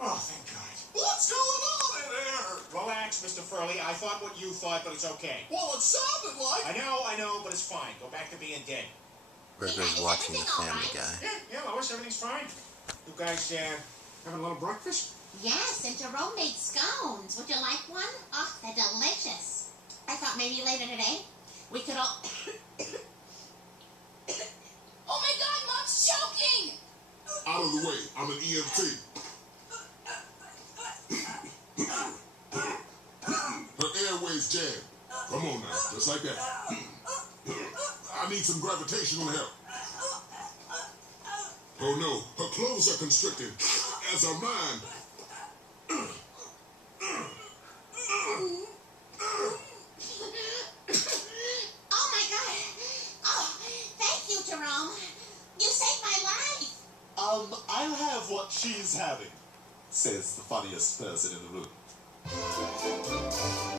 Oh, thank God. What's going on in here? Relax, Mr. Furley. I thought what you thought, but it's okay. Well, it sounded like... I know, but it's fine. Go back to being dead. Burger's watching the Family Guy. Yeah, Lois, everything's fine. You guys, having a little breakfast? Yes, and Jerome made scones. Would you like one? Oh, they're delicious. I thought maybe later today we could all... Oh my God, Mom's choking! Out of the way. I'm an EMT. Her airways jammed. Come on now, just like that. I need some gravitational help. Oh no, her clothes are constricted, as are mine. Oh my God! Oh, thank you, Jerome. You saved my life. I'll have what she's having, says the funniest person in the room.